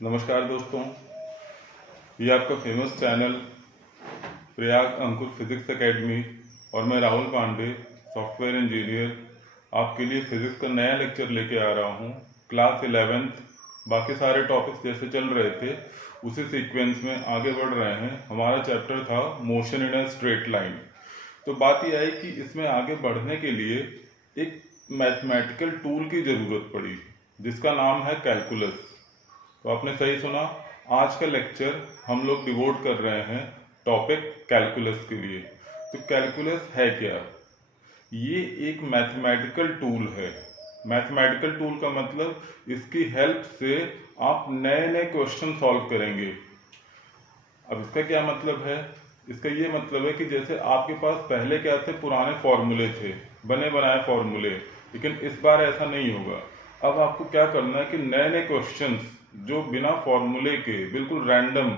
नमस्कार दोस्तों, ये आपका फेमस चैनल प्रयाग अंकुर फिजिक्स एकेडमी और मैं राहुल पांडे सॉफ्टवेयर इंजीनियर आपके लिए फिजिक्स का नया लेक्चर लेके आ रहा हूँ। क्लास 11th बाकी सारे टॉपिक्स जैसे चल रहे थे उसी सीक्वेंस में आगे बढ़ रहे हैं। हमारा चैप्टर था motion in a straight line. तो बात यह आई कि इसमें आगे बढ़ने के लिए एक मैथमेटिकल टूल की ज़रूरत पड़ी जिसका नाम है कैलकुलस। तो आपने सही सुना, आज का लेक्चर हम लोग डिवोट कर रहे हैं टॉपिक कैलकुलस के लिए। तो कैलकुलस है क्या? ये एक मैथमेटिकल टूल है। मैथमेटिकल टूल का मतलब इसकी हेल्प से आप नए नए क्वेश्चन सॉल्व करेंगे। अब इसका क्या मतलब है? इसका ये मतलब है कि जैसे आपके पास पहले क्या थे, पुराने फॉर्मूले थे, बने बनाए फॉर्मूले, लेकिन इस बार ऐसा नहीं होगा। अब आपको क्या करना है कि नए नए क्वेश्चंस जो बिना फॉर्मूले के बिल्कुल रैंडम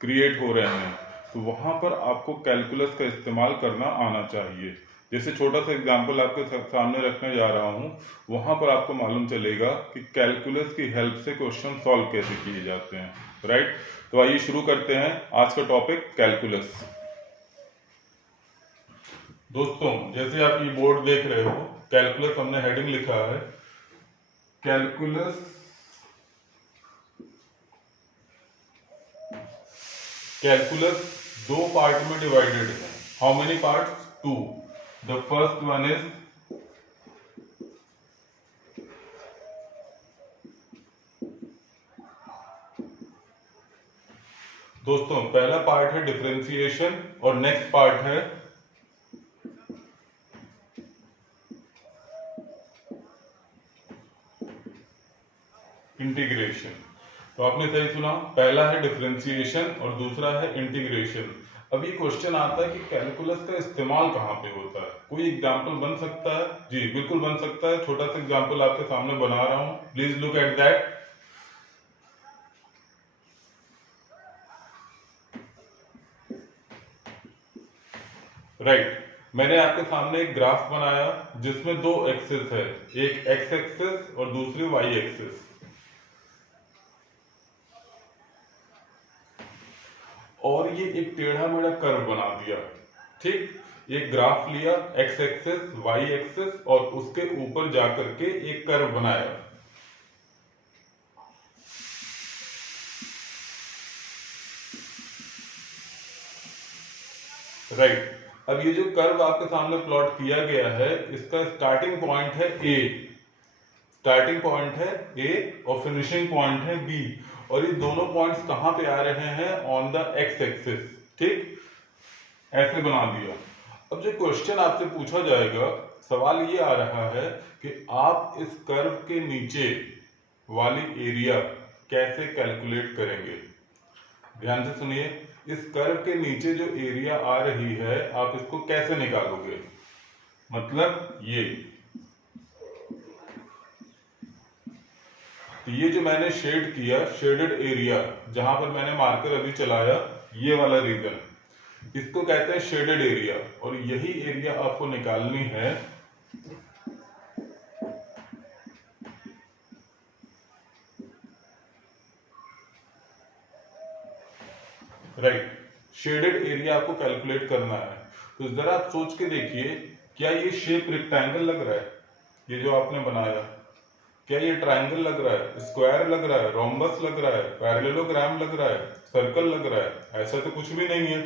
क्रिएट हो रहे हैं, तो वहां पर आपको कैलकुलस का इस्तेमाल करना आना चाहिए। जैसे छोटा सा एग्जांपल आपके सामने रखने जा रहा हूं, वहां पर आपको मालूम चलेगा कि कैलकुलस की हेल्प से क्वेश्चन सॉल्व कैसे किए जाते हैं। राइट, तो आइए शुरू करते हैं आज का टॉपिक कैलकुलस। दोस्तों, जैसे आप ये बोर्ड देख रहे हो, कैलकुलस हमने हेडिंग लिखा है। कैलकुलस दो पार्ट में डिवाइडेड है। How many parts? Two. The first one is दोस्तों, पहला पार्ट है डिफरेंशिएशन और नेक्स्ट पार्ट है इंटीग्रेशन। तो आपने सही सुना, पहला है डिफरेंशिएशन और दूसरा है इंटीग्रेशन। अब ये क्वेश्चन आता है कि कैलकुलस का इस्तेमाल कहाँ पे होता है। कोई एग्जांपल बन सकता है? जी बिल्कुल बन सकता है। छोटा सा एग्जांपल आपके सामने बना रहा हूं, please look at that. Right, मैंने आपके सामने एक ग्राफ बनाया जिसमें दो एक्सिस है, एक एक्स एक्सिस और दूसरी वाई एक्सिस। और ये एक टेढ़ा मेढ़ा कर्व बना दिया। ठीक, एक ग्राफ लिया, एक्स एक्सिस वाई एक्सिस, और उसके ऊपर जाकर के एक कर्व बनाया। राइट, अब ये जो कर्व आपके सामने प्लॉट किया गया है, इसका स्टार्टिंग पॉइंट है ए, और फिनिशिंग पॉइंट है बी। और ये दोनों पॉइंट्स कहां पे आ रहे हैं? On the x axis. ठीक, ऐसे बना दिया। अब जो क्वेश्चन आपसे पूछा जाएगा, सवाल ये आ रहा है कि आप इस कर्व के नीचे वाली एरिया कैसे कैलकुलेट करेंगे। ध्यान से सुनिए, इस कर्व के नीचे जो एरिया आ रही है, आप इसको कैसे निकालोगे? मतलब ये जो मैंने शेड किया, शेडेड एरिया, जहां पर मैंने मार्कर अभी चलाया, ये वाला रीजन, इसको कहते हैं शेडेड एरिया। और यही एरिया आपको निकालनी है राइट, शेडेड एरिया आपको कैलकुलेट करना है। तो जरा आप सोच के देखिए, क्या ये शेप रेक्टेंगल लग रहा है? ये जो आपने बनाया, क्या ये ट्रायंगल लग रहा है, स्क्वायर लग रहा है, रोम्बस लग रहा है, पैरेललोग्राम लग रहा है, सर्कल लग रहा है? ऐसा तो कुछ भी नहीं है।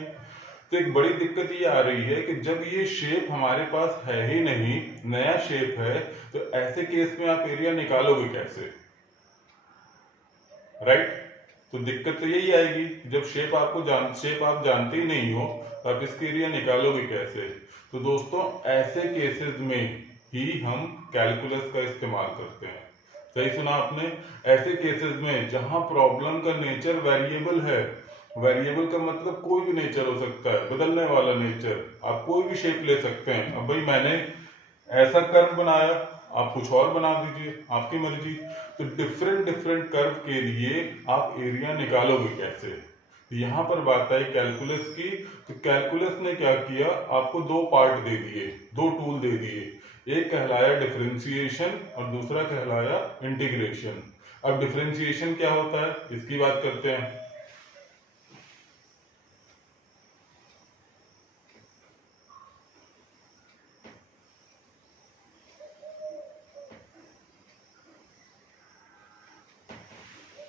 तो एक बड़ी दिक्कत ये आ रही है कि जब ये शेप हमारे पास है ही नहीं, नया शेप है, तो ऐसे केस में आप एरिया निकालोगे कैसे? राइट, तो दिक्कत तो यही आएगी, जब शेप आप जानते ही नहीं हो, तो आप इसके एरिया निकालोगे कैसे? तो दोस्तों, ऐसे केसेस में ही हम कैलकुलस का इस्तेमाल करते हैं। सही सुना आपने, ऐसे केसेस में जहां प्रॉब्लम का नेचर वेरिएबल है। वेरिएबल का मतलब कोई भी नेचर हो सकता है, बदलने वाला नेचर, आप कोई भी शेप ले सकते हैं। अब भाई मैंने ऐसा कर्व बनाया, आप कुछ और बना दीजिए, आपकी मर्जी। तो डिफरेंट डिफरेंट कर्व के लिए आप एरिया निकालोगे कैसे? तो यहां पर बात आई कैलकुलस की। तो कैलकुलस ने क्या किया, आपको दो पार्ट दे दिए, दो टूल दे दिए। एक कहलाया डिफरेंशिएशन और दूसरा कहलाया इंटीग्रेशन। अब डिफरेंशिएशन क्या होता है इसकी बात करते हैं।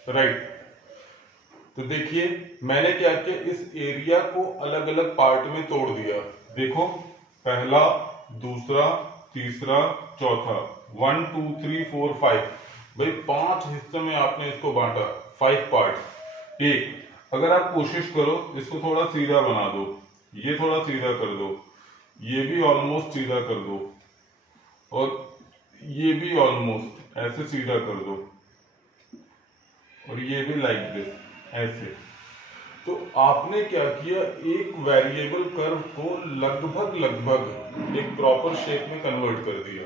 राइट, तो देखिए मैंने क्या किया, इस एरिया को अलग अलग पार्ट में तोड़ दिया। देखो, पहला, दूसरा, तीसरा, चौथा, 1 2 3 4 5, भाई 5 हिस्सों में आपने इसको बांटा, 5 पार्ट। एक, अगर आप कोशिश करो इसको थोड़ा सीधा बना दो, ये थोड़ा सीधा कर दो, ये भी ऑलमोस्ट सीधा कर दो, और ये भी ऑलमोस्ट ऐसे सीधा कर दो, और ये भी लाइक दिस ऐसे। तो आपने क्या किया, एक वेरिएबल कर्व को लगभग लगभग एक प्रॉपर शेप में कन्वर्ट कर दिया।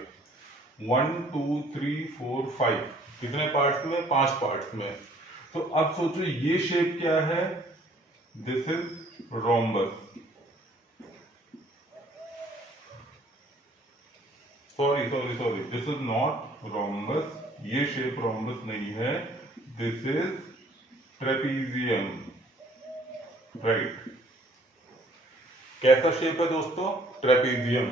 1 2 3 4 5 कितने पार्ट्स में, 5 पार्ट्स में। तो अब सोचो ये शेप क्या है, this is rhombus. Sorry sorry sorry, this is not rhombus, ये शेप रोम्बस नहीं है, दिस इज ट्रेपीजियम। राइट, कैसा शेप है दोस्तों, ट्रेपीजियम।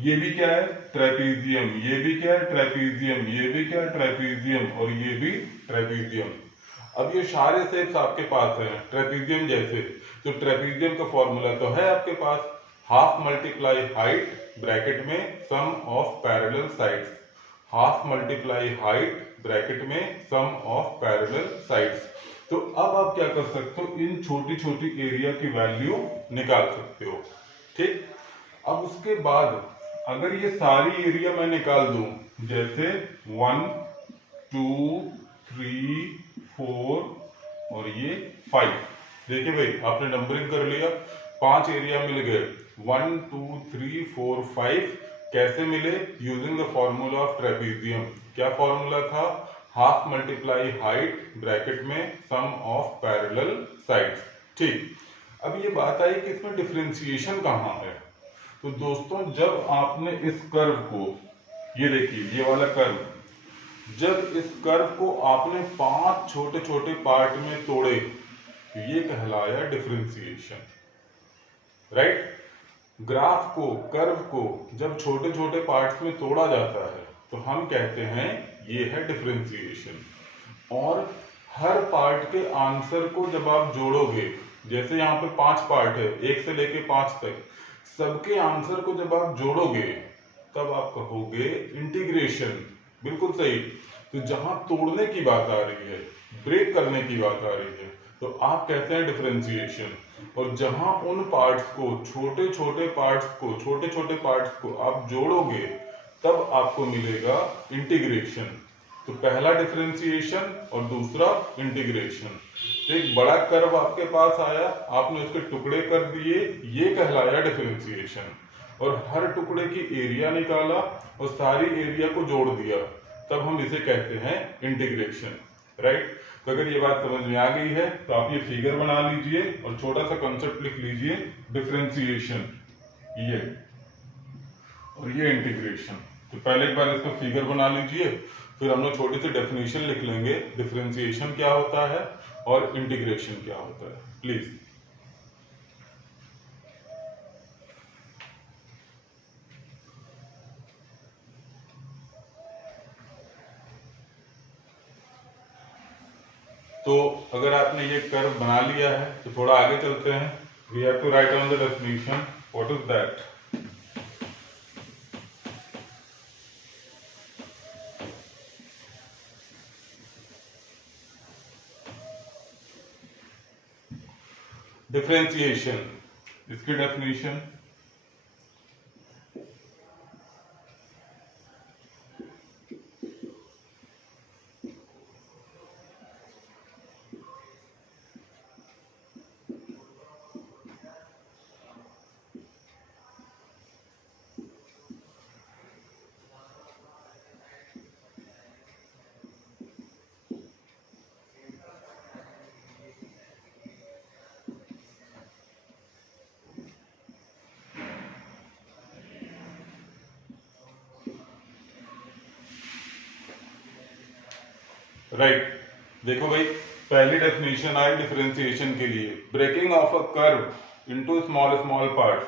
ये भी क्या है, ट्रेपीजियम, ये भी क्या है, ट्रेपीजियम, ये भी क्या है, ट्रेपीजियम, और ये भी ट्रेपीजियम। अब ये सारे शेप्स आपके पास हैं ट्रेपीजियम जैसे। तो ट्रेपीजियम का फॉर्मूला तो है आपके पास, हाफ मल्टीप्लाई हाइट ब्रैकेट में sum of parallel sides, half multiply height bracket में सम ऑफ पैरेलल साइड्स। तो अब आप क्या कर सकते हो, इन छोटी छोटी एरिया की वैल्यू निकाल सकते हो। ठीक, अब उसके बाद अगर ये सारी एरिया मैं निकाल दूं, जैसे 1 2 3 4 और ये 5, देखिए भाई आपने नंबरिंग कर लिया, 5 एरिया मिल गए, 1 2 3 4 5। कैसे मिले, using the formula of trapezium. क्या फॉर्मूला था, हाफ मल्टीप्लाई हाइट ब्रैकेट में सम ऑफ पैरेलल साइड्स। ठीक, अब ये बात आई कि इसमें डिफरेंशिएशन कहाँ है। तो दोस्तों जब आपने इस कर्व को, ये देखिए ये वाला कर्व, जब इस कर्व को आपने 5 छोटे छोटे पार्ट में तोड़े, तो ये कहलाया डिफरेंशिएशन। राइट, ग्राफ को, कर्व को जब छोटे छोटे पार्ट्स में तोड़ा जाता है तो हम कहते हैं ये है डिफरेंशिएशन। और हर पार्ट के आंसर को जब आप जोड़ोगे, जैसे यहाँ पे 5 पार्ट है, 1 से लेके 5 तक, सबके आंसर को जब आप जोड़ोगे तब आप कहोगे इंटीग्रेशन। बिल्कुल सही। तो जहां तोड़ने की बात आ रही है, ब्रेक करने की बात आ रही है, तो आप कहते हैं डिफरेंशिएशन। और जहां उन पार्ट्स को, छोटे छोटे पार्ट्स को, छोटे छोटे पार्ट्स को आप जोड़ोगे तब आपको मिलेगा इंटीग्रेशन। तो पहला डिफरेंशिएशन और दूसरा इंटीग्रेशन। तो एक बड़ा कर्व आपके पास आया, आपने उसके टुकड़े कर दिए, ये कहलाया डिफरेंशिएशन। और हर टुकड़े की एरिया निकाला और सारी एरिया को जोड़ दिया, तब हम इसे कहते हैं इंटीग्रेशन। राइट, तो अगर ये बात समझ में आ गई है तो आप ये फिगर बना लीजिए और छोटा सा कंसेप्ट लिख लीजिए, डिफरेंशिएशन ये, और ये इंटीग्रेशन। तो पहले एक बार इसका फिगर बना लीजिए, फिर हम लोग छोटी सी डेफिनेशन लिख लेंगे, डिफरेंशिएशन क्या होता है और इंटीग्रेशन क्या होता है। प्लीज। तो अगर आपने ये कर्व बना लिया है तो थोड़ा आगे चलते हैं। We have to write down the definition, what is that. Differentiation, इसकी डेफिनेशन, राइट। देखो भाई, पहली डेफिनेशन आई डिफरेंशिएशन के लिए, breaking of a curve into small small parts.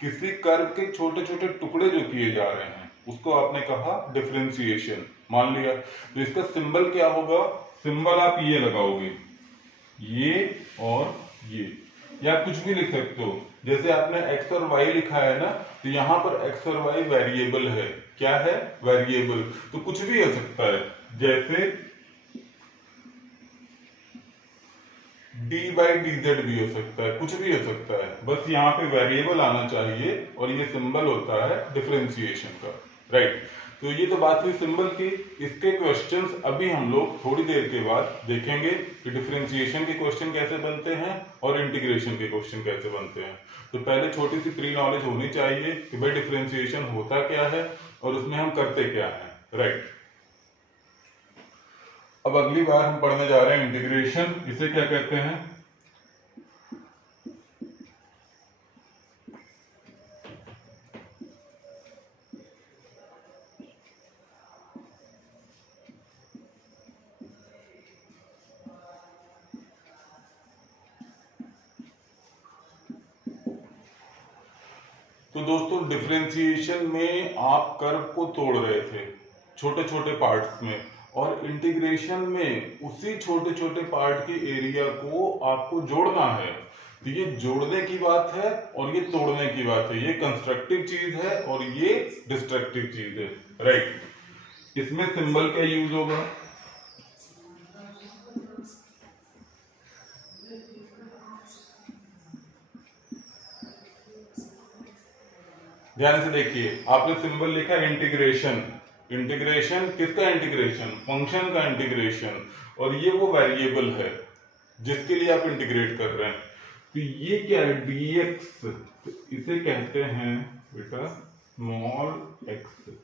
किसी कर्व के छोटे छोटे टुकड़े जो किए जा रहे हैं उसको आपने कहा डिफरेंशिएशन, मान लिया। तो इसका सिंबल क्या होगा? सिंबल आप ये लगाओगे, ये और ये, या कुछ भी लिख सकते हो। जैसे आपने x और y लिखा है ना, तो यहाँ पर x और y वेरिएबल है। क्या है? वेरिएबल। तो कुछ भी हो सकता है, जैसे dy dz भी हो सकता है, कुछ भी हो सकता है, बस यहाँ पे वेरिएबल आना चाहिए और ये सिंबल होता है डिफरेंशिएशन का, राइट। तो ये तो बात हुई सिंबल की। इसके क्वेश्चंस अभी हम लोग थोड़ी देर के बाद देखेंगे कि डिफरेंशिएशन के क्वेश्चन कैसे बनते हैं और इंटीग्रेशन के क्वेश्चन कैसे बनते हैं। तो पहले छोटी सी प्री नॉलेज होनी चाहिए कि भाई डिफरेंशिएशन होता क्या है और उसमें हम करते क्या है, राइट। अब अगली बार हम पढ़ने जा रहे हैं इंटीग्रेशन। इसे क्या कहते हैं? तो दोस्तों, डिफरेंशिएशन में आप कर्व को तोड़ रहे थे छोटे छोटे पार्ट्स में, और इंटीग्रेशन में उसी छोटे छोटे पार्ट के एरिया को आपको जोड़ना है। तो ये जोड़ने की बात है और ये तोड़ने की बात है। ये कंस्ट्रक्टिव चीज है और ये डिस्ट्रक्टिव चीज है, राइट। इसमें सिंबल क्या यूज होगा? ध्यान से देखिए, आपने सिंबल लिखा इंटीग्रेशन। इंटीग्रेशन किसका इंटीग्रेशन? फंक्शन का इंटीग्रेशन। और ये वो वेरिएबल है जिसके लिए आप इंटीग्रेट कर रहे हैं। तो ये क्या है? dx। तो इसे कहते हैं बेटा स्मॉल x।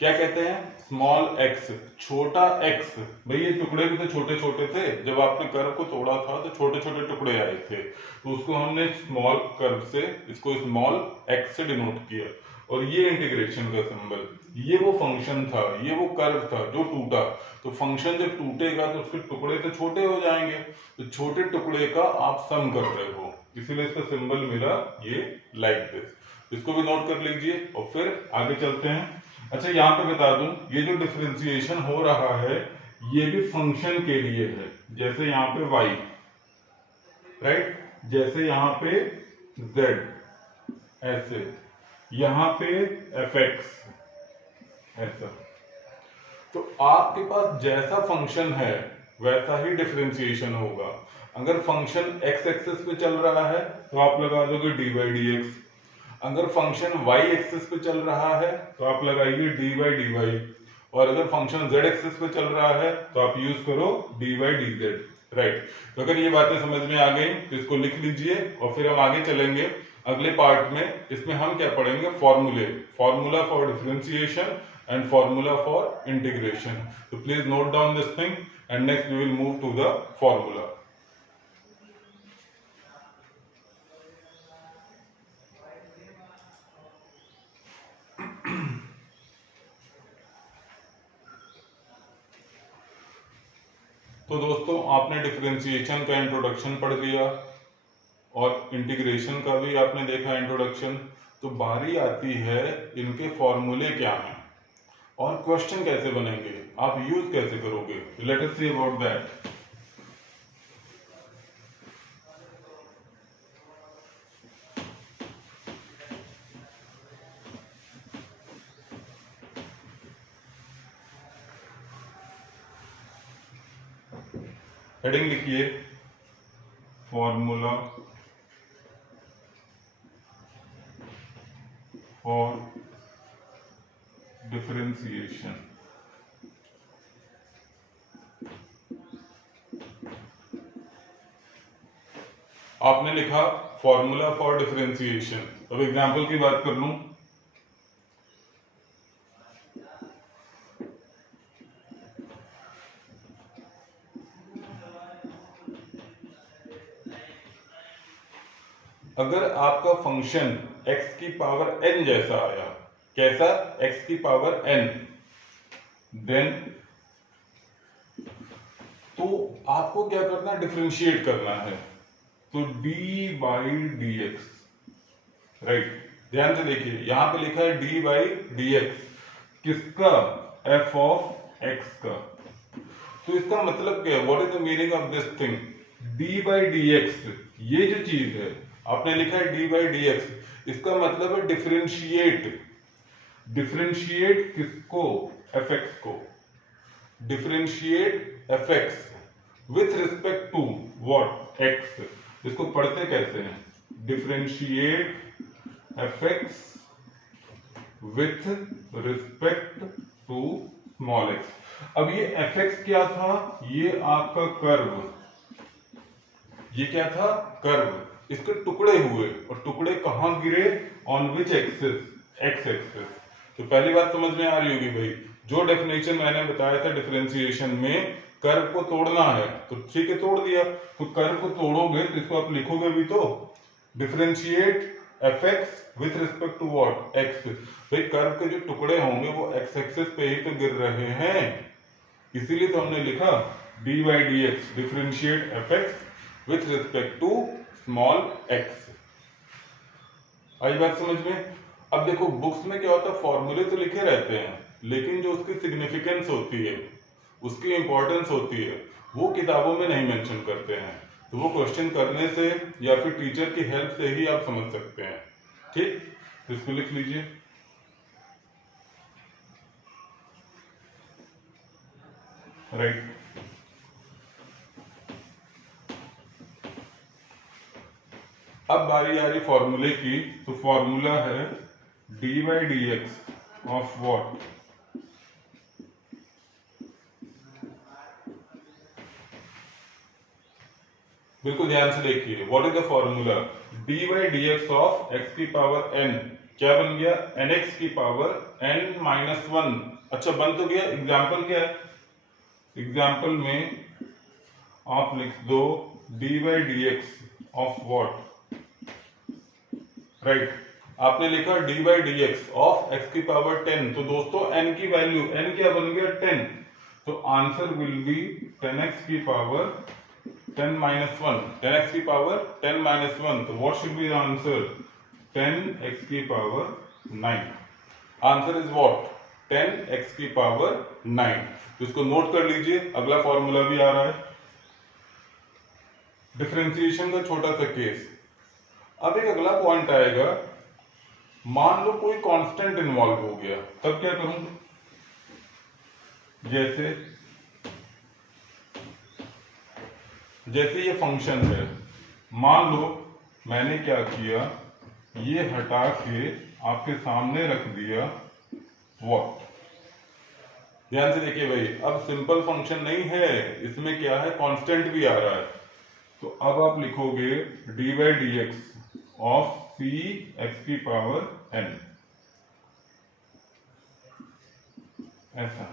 क्या कहते हैं? स्मॉल x, छोटा x। भाई ये टुकड़े भी तो छोटे छोटे थे, जब आपने कर्व को तोड़ा था तो छोटे छोटे टुकड़े आए थे, तो उसको हमने स्मॉल कर्व से, इसको स्मॉल x से डिनोट किया। और ये इंटीग्रेशन का सिंबल, ये वो फंक्शन था, ये वो कर्व था जो टूटा। तो फंक्शन जब टूटेगा तो उसके टुकड़े तो छोटे हो जाएंगे, तो छोटे टुकड़े का आप सम कर रहे हो, इसीलिए इसका सिंबल मिला ये लाइक दिस। इसको भी नोट कर लीजिए और फिर आगे चलते हैं। अच्छा, यहाँ पे बता दूं, ये जो डिफरेंशिएशन हो रहा है ये भी फंक्शन के लिए है। जैसे यहाँ पे y, राइट, जैसे यहाँ पे z, ऐसे यहाँ पे fx, ऐसा। तो आपके पास जैसा फंक्शन है वैसा ही डिफरेंशिएशन होगा। अगर फंक्शन x एक्सिस पे चल रहा है तो आप लगा दोगे dy dx। अगर फंक्शन y एक्सिस पे चल रहा है तो आप लगाइए dy dy। और अगर फंक्शन z एक्सिस पे चल रहा है तो आप यूज करो dy dz, राइट। तो अगर ये बातें समझ में आ गई तो इसको लिख लीजिए और फिर हम आगे चलेंगे अगले पार्ट में। इसमें हम क्या पढ़ेंगे? फॉर्मूले, formula for differentiation and formula for integration. So please note down this thing and next we will move to the formula. तो दोस्तों, आपने डिफरेंशिएशन का इंट्रोडक्शन पढ़ लिया और इंटीग्रेशन का भी आपने देखा इंट्रोडक्शन। तो बारी आती है इनके फॉर्मूले क्या हैं और क्वेश्चन कैसे बनेंगे, आप यूज कैसे करोगे। Let us see about that. Heading लिखिए, फॉर्मूला फॉर डिफरेंशिएशन। आपने लिखा फॉर्मूला फॉर डिफरेंशिएशन। अब एग्जांपल की बात कर लूं, अगर आपका फंक्शन x की पावर n जैसा आया, कैसा? x की पावर n, देन तो आपको क्या करना है, डिफरेंशिएट करना है। तो D by d x, right, ध्यान से देखिए यहां पे लिखा है डी बाई डी एक्स, किसका, एफ ऑफ एक्स का। तो इसका मतलब क्या है, what is the meaning of this thing, D by d x, ये जो चीज है आपने लिखा है डी बाई डी एक्स, इसका मतलब है डिफरेंशिएट, डिफरेंशिएट किसको, एफ एक्स को, differentiate f x with respect to what, x. इसको पढ़ते कैसे हैं, differentiate f x with respect to small x. अब ये एफ एक्स क्या था, ये आपका कर्व, ये क्या था, कर्व, इसके टुकड़े हुए, और टुकड़े कहां गिरे, on which axis, x axis. तो पहली बात समझ में आ रही होगी भाई, जो डेफिनेशन मैंने बताया था डिफरेंशिएशन में, कर्व को तोड़ना है, तो ठीक है तोड़ दिया। तो कर्व को तोड़ोगे तो इसको आप लिखोगे भी तो, differentiate f x with respect to what, x. भाई कर्व के जो टुकड़े होंगे वो एक्स एक्सिस पे ही तो गिर रहे हैं, इसीलिए तो हमने लिखा d by d x, differentiate f x with respect to small x. आई बात समझ में। अब देखो बुक्स में क्या होता है, फॉर्मूले तो लिखे रहते हैं, लेकिन जो उसकी सिग्निफिकेंस होती है, उसकी इंपॉर्टेंस होती है, वो किताबों में नहीं मेंशन करते हैं। तो वो क्वेश्चन करने से या फिर टीचर की हेल्प से ही आप समझ सकते हैं। ठीक, तो इसको लिख लीजिए, राइट। अब बारी आ रही फॉर्मूले की, तो फॉर्मूला है d by d x of what, बिल्कुल ध्यान से देखिए, what is the formula, D by d x of x की पावर एन, क्या बन गया, एन एक्स की पावर एन माइनस वन। अच्छा बन तो गया, एग्जाम्पल क्या है, एग्जाम्पल में आप लिख दो D by d x of what, right, आपने लिखा d by d x of x की पावर 10। तो दोस्तों एन की वैल्यू, एन क्या बन गया 10, तो आंसर विल बी 10x की पावर 10 माइनस 1, 10x की पावर 10 माइनस 1। तो what should be the answer, 10x की power 9। Answer is what, 10x की पावर 9। तो इसको नोट कर लीजिए, अगला फॉर्मूला भी आ रहा है, डिफरेंशिएशन का छोटा सा केस। अब एक अगला पॉइंट आएगा, मान लो कोई कांस्टेंट इन्वॉल्व हो गया, तब क्या करूं, जैसे ये फंक्शन है, मान लो मैंने क्या किया, ये हटा के आपके सामने रख दिया व्हाट। ध्यान से देखिए भाई, अब सिंपल फंक्शन नहीं है, इसमें क्या है, कांस्टेंट भी आ रहा है। तो अब आप लिखोगे d by d x of c x की पावर एन, ऐसा।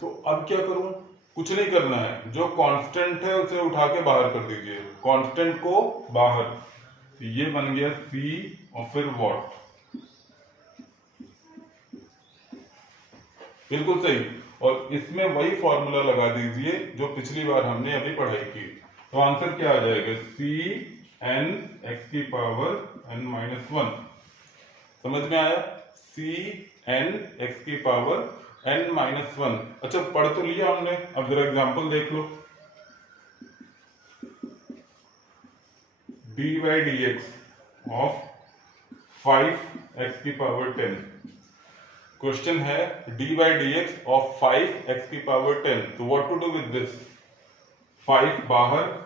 तो अब क्या करूं, कुछ नहीं करना है, जो कांस्टेंट है उसे उठा के बाहर कर दीजिए, कांस्टेंट को बाहर। तो ये बन गया सी और फिर व्हाट, बिल्कुल सही। और इसमें वही फॉर्मूला लगा दीजिए जो पिछली बार हमने अभी पढ़ाई की। तो आंसर क्या आ जाएगा, सी एन एक्स की पावर एन माइनस 1। समझ में आया, सी एन एक्स की पावर एन माइनस 1। अच्छा पढ़ तो लिया हमने, अब जरा एग्जांपल देख लो, d by d x of 5x की पावर 10। क्वेश्चन है d by d x of 5x की पावर 10। तो what to do with this, 5 बाहर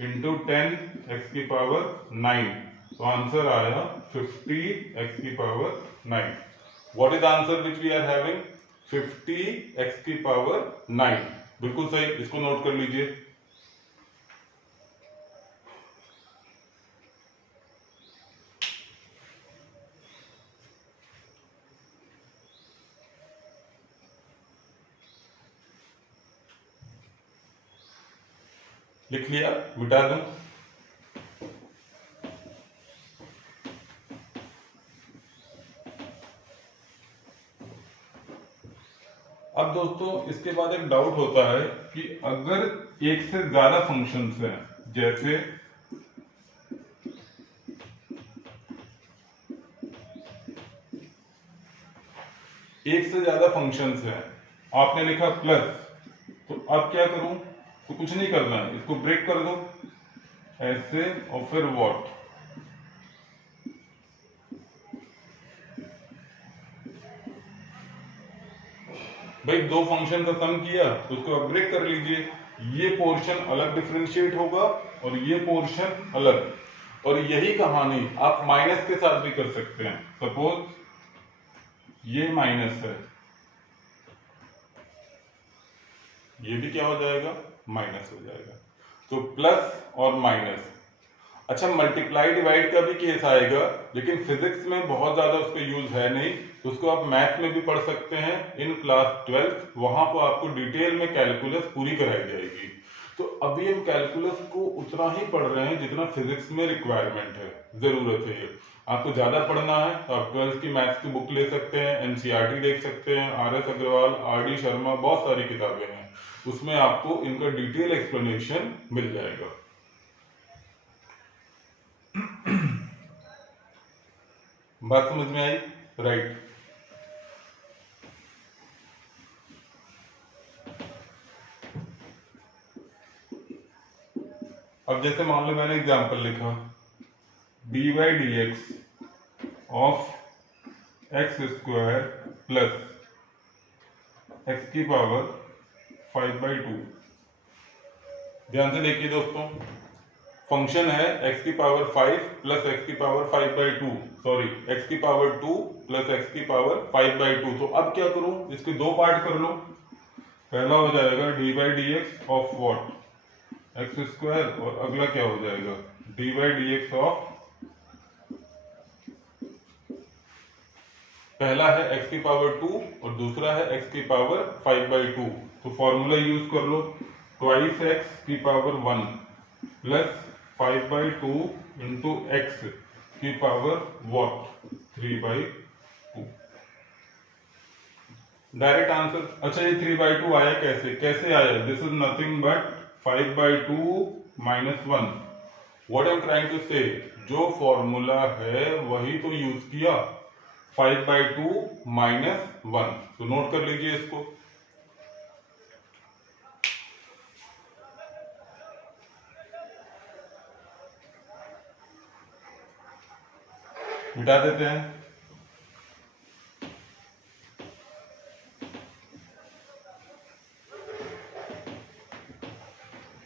इंटू 10x की पावर 9। तो आंसर आया 50x की power 9। What is answer which we are having, 50x की पावर 9। बिल्कुल सही, इसको नोट कर लीजिए। लिख लिया, मिटा दूं, अब दोस्तों इस इसके बाद एक डाउट होता है कि अगर एक से ज्यादा फंक्शंस हैं, जैसे एक से ज्यादा फंक्शंस हैं, आपने लिखा प्लस, तो अब क्या करूं? तो कुछ नहीं करना है, इसको ब्रेक कर दो ऐसे और फिर व्हाट। भाई दो फंक्शन का सम किया तो उसको अब ब्रेक कर लीजिए, ये पोर्शन अलग डिफरेंशिएट होगा और ये पोर्शन अलग। और यही कहानी आप माइनस के साथ भी कर सकते हैं। सपोज ये माइनस है, ये भी क्या हो जाएगा? माइनस हो जाएगा। तो प्लस और माइनस। अच्छा, मल्टीप्लाई डिवाइड का भी केस आएगा, लेकिन फिजिक्स में बहुत ज्यादा उसका यूज है नहीं, तो उसको आप मैथ में भी पढ़ सकते हैं इन क्लास 12। वहां पर आपको डिटेल में कैलकुलस पूरी कराई जाएगी। तो अभी हम कैलकुलस को उतना ही पढ़ रहे हैं जितना फिजिक्स में रिक्वायरमेंट है, जरूरत है। ये आपको ज्यादा पढ़ना है तो आप 12th की मैथ्स की बुक ले सकते हैं, एनसीईआरटी देख सकते हैं, RS अग्रवाल, RD शर्मा, बहुत सारी किताबें हैं, उसमें आपको इनका डिटेल एक्सप्लेनेशन मिल जाएगा। बात समझ में आई? राइट। अब जैसे मान लो मैंने एग्जांपल लिखा dy dx of x square plus x की पावर 5/2। ध्यान से देखिए दोस्तों, फंक्शन है x की पावर 5 प्लस एक्स की पावर 5/2, सॉरी x की पावर 2 प्लस एक्स की पावर 5/2। तो अब क्या करूं? इसके दो पार्ट कर लो। पहला हो जाएगा dy dx of what? X square, और अगला क्या हो जाएगा? dy dx ऑफ, पहला है x की पावर 2 और दूसरा है x की पावर 5/2। तो फॉर्मूला यूज कर लो, ट्वाइस x की पावर 1 प्लस 5/2 इंटू एक्स की पावर व्हाट? 3/2। Direct answer. अच्छा, ये 3/2 आया कैसे? कैसे आया? This is nothing but 5/2 minus 1। What I am trying to say, जो फॉर्मूला है वही तो यूज किया, 5/2 माइनस 1। तो नोट कर लीजिए इसको। मिटा देते हैं।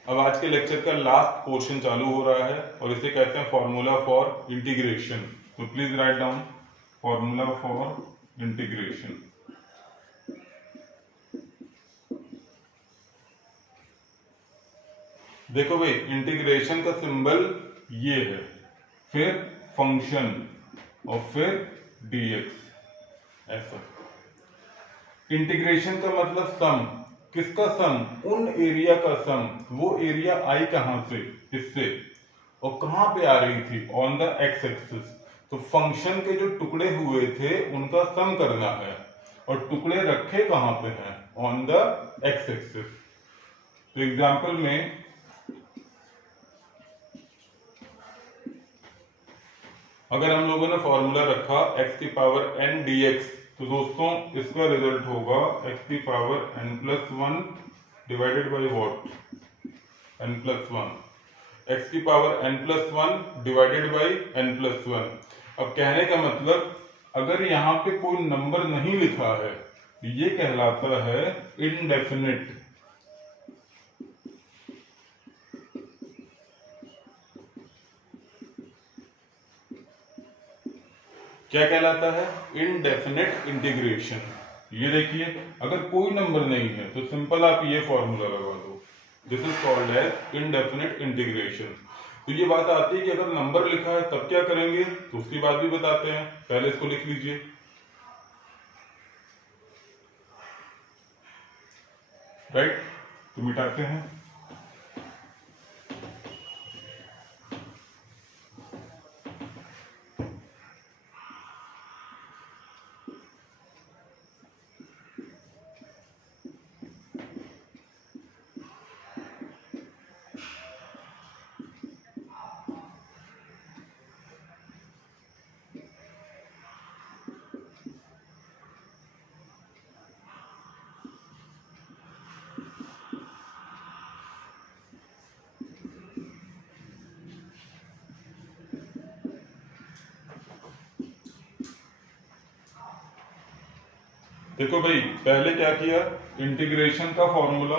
अब आज के लेक्चर का लास्ट पोर्शन चालू हो रहा है और इसे कहते हैं फॉर्मूला फॉर इंटीग्रेशन। तो please write down formula for integration. देखो भाई, इंटीग्रेशन का सिंबल ये है, फिर फंक्शन और फिर dx, ऐसा। इंटीग्रेशन का मतलब सम। किसका सम? उन एरिया का सम। वो एरिया आई कहां से? इससे, और कहां पे आ रही थी? On the x axis. तो फंक्शन के जो टुकड़े हुए थे उनका सम करना है, और टुकड़े रखे कहां पे हैं? On the x axis. तो एग्जांपल में अगर हम लोगों ने फॉर्मूला रखा x की पावर n dx, तो दोस्तों इसका रिजल्ट होगा x की power n+1 divided by what? n+1। x की power n+1 divided by n+1। अब कहने का मतलब, अगर यहाँ पे कोई नंबर नहीं लिखा है, ये कहलाता है इनडेफिनिट। क्या कहलाता है? Indefinite integration. ये देखिए, अगर कोई नंबर नहीं है तो सिंपल आप ये फॉर्मूला लगा दो, this is called as indefinite integration. तो ये बात आती है कि अगर नंबर लिखा है तब क्या करेंगे, तो उसकी बात भी बताते हैं। पहले इसको लिख लीजिए, राइट। तो मिटाते हैं। देखो भाई, पहले क्या किया, इंटीग्रेशन का फॉर्मूला,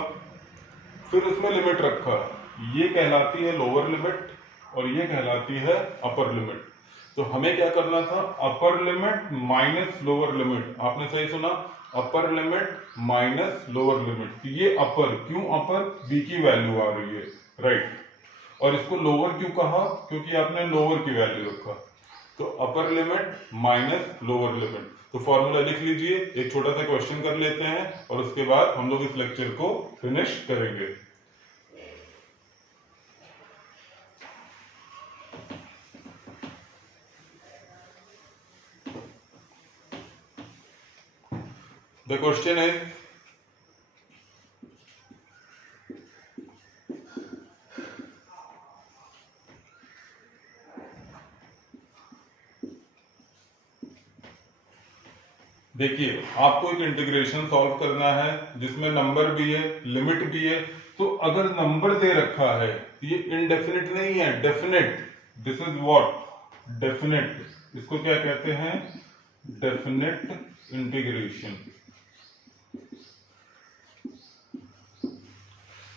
फिर उसमें लिमिट रखा, ये कहलाती है लोअर लिमिट और ये कहलाती है अपर लिमिट। तो हमें क्या करना था, upper limit minus lower limit. आपने सही सुना, upper limit minus lower limit. ये अपर, क्यों अपर, बी की वैल्यू आ रही है, राइट। और इसको लोअर क्यों कहा, क्योंकि आपने लोअर की वैल्यू रखा। तो upper limit minus lower limit. तो फॉर्मूला लिख लीजिए, एक छोटा सा क्वेश्चन कर लेते हैं और उसके बाद हम लोग इस लेक्चर को फिनिश करेंगे। द क्वेश्चन इज, देखिए आपको एक इंटीग्रेशन सॉल्व करना है जिसमें नंबर भी है, लिमिट भी है। तो अगर नंबर दे रखा है, ये इनडेफिनिट नहीं है, definite. This is what, definite. इसको क्या कहते हैं, डेफिनेट इंटीग्रेशन।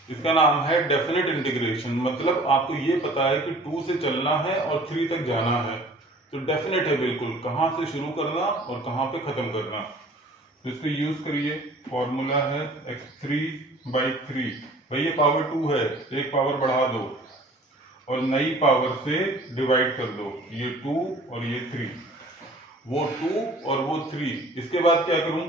इसका नाम है डेफिनेट इंटीग्रेशन। मतलब आपको ये पता है कि 2 से चलना है और 3 तक जाना है, तो डेफिनेट है बिल्कुल, कहां से शुरू करना और कहां पे खत्म करना। तो इसको यूज करिए, फॉर्मूला है x3/3। भाई ये पावर 2 है, एक पावर बढ़ा दो और नई पावर से डिवाइड कर दो। ये 2 और ये 3, वो 2 और वो 3। इसके बाद क्या करूं,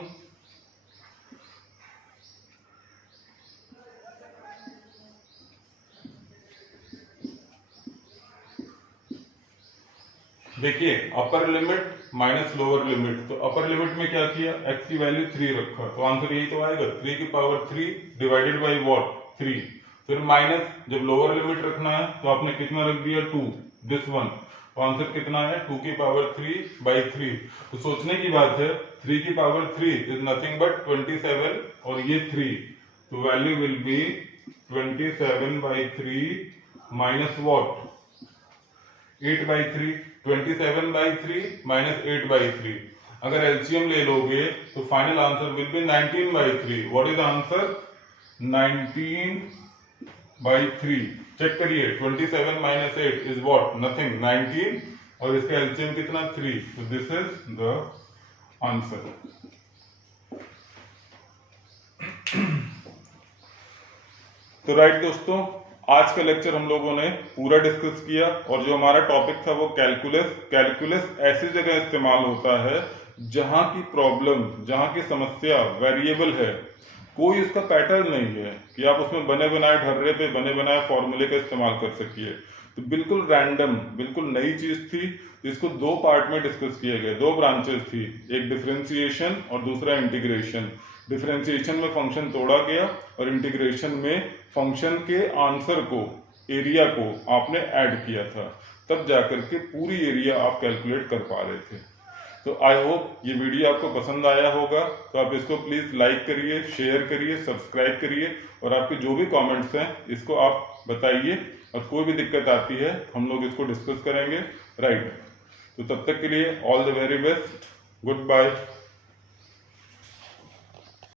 देखिए upper limit minus lower limit. तो अपर लिमिट में क्या किया, x की वैल्यू 3 रखा, तो आंसर यही तो आएगा, 3 की पावर 3 डिवाइडेड बाई व्हाट, 3। फिर माइनस, जब लोअर लिमिट रखना है तो आपने कितना रख दिया, 2, दिस वन। तो आंसर कितना है, 2 की पावर 3/3। तो सोचने की बात है, 3 की पावर 3 इज नथिंग बट 27 और ये 3, तो value will be 27/3 minus what, 8/3। 27/3 minus 8/3। अगर एलसीएम ले लोगे तो final answer will be 19/3। What is answer, 19/3। Check करिए, 27 माइनस 8 इज व्हाट, नथिंग, 19, और इसका एलसीएम कितना, 3। तो दिस इज द आंसर। तो राइट दोस्तों, आज का लेक्चर हम लोगों ने पूरा डिस्कस किया और जो हमारा टॉपिक था वो कैलकुलस। कैलकुलस ऐसी जगह इस्तेमाल होता है जहां की प्रॉब्लम, जहां की समस्या वेरिएबल है, कोई उसका पैटर्न नहीं है कि आप उसमें बने बनाए ढर्रे पे बने बनाए फॉर्मूले का इस्तेमाल कर सकिए। तो बिल्कुल रैंडम, बिल्कुल नई चीज थी। इसको 2 पार्ट में डिस्कस किए गए, 2 ब्रांचेस थी, एक डिफरेंशिएशन और दूसरा इंटीग्रेशन। डिफरेंशिएशन में फंक्शन तोड़ा गया और इंटीग्रेशन में फंक्शन के आंसर को, एरिया को आपने ऐड किया था, तब जाकर के पूरी एरिया आप कैलकुलेट कर पा रहे थे। तो आई होप ये वीडियो आपको पसंद आया होगा। तो आप इसको प्लीज लाइक करिए, शेयर करिए, सब्सक्राइब करिए और आपके जो भी कमेंट्स हैं इसको आप बताइए। और कोई भी दिक्कत आती है हम लोग इसको डिस्कस करेंगे, राइट। तो तब तक के लिए all the very best, good bye.